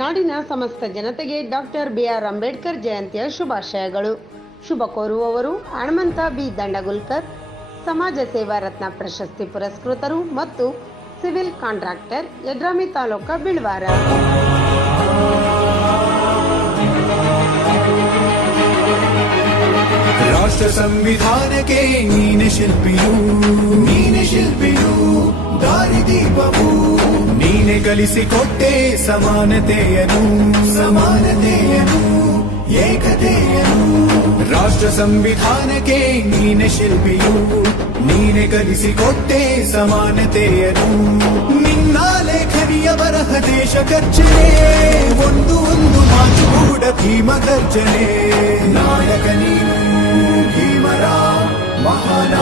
ನಾಡಿನ ಸಮಸ್ತ ಜನತೆಗೆ ಡಾಕ್ಟರ್ ಬಿ ಆರ್ ಅಂಬೇಡ್ಕರ್ ಜಯಂತಿಯ ಶುಭಾಶಯಗಳು. ಶುಭ ಕೋರುವವರು ಹನುಮಂತ ಬಿ. ದಂಡಗುಲ್ಕರ್, ಸಮಾಜ ಸೇವಾ ರತ್ನ ಪ್ರಶಸ್ತಿ ಪುರಸ್ಕೃತರು ಮತ್ತು ಸಿವಿಲ್ ಕಾಂಟ್ರಾಕ್ಟರ್ ಯಡ್ರಾಮಿ ತಾಲೂಕ ಬಿಳ್ವಾರ. ರಾಷ್ಟ್ರ ಸಂವಿಧಾನಕ್ಕೆ ನೀನೆ ಶಿಲ್ಪಿಯು. ನೀನೆ ಕಲಿಸಿಕೊಟ್ಟೆ ಸಮಾನತೆಯನು ಸಮಾನತೆಯನು ಏಕತೆಯನು ರಾಷ್ಟ್ರ ಸಂವಿಧಾನಕ್ಕೆ ನೀನೆ ಶಿಲ್ಪಿಯು ನೀನೆ ಕಲಿಸಿಕೊಟ್ಟೆ ಸಮಾನತೆಯನು ನಿನ್ನ ಲೇಖನಿಯ ಬರಹ ದೇಶ ಗರ್ಜನೆ ಒಂದು ಒಂದು ಮಾತು ಕೂಡ ಭೀಮ ಗರ್ಜನೆ ನಾಯಕ ನೀನು ಭೀಮರ ಮಹಾನಾಯಕ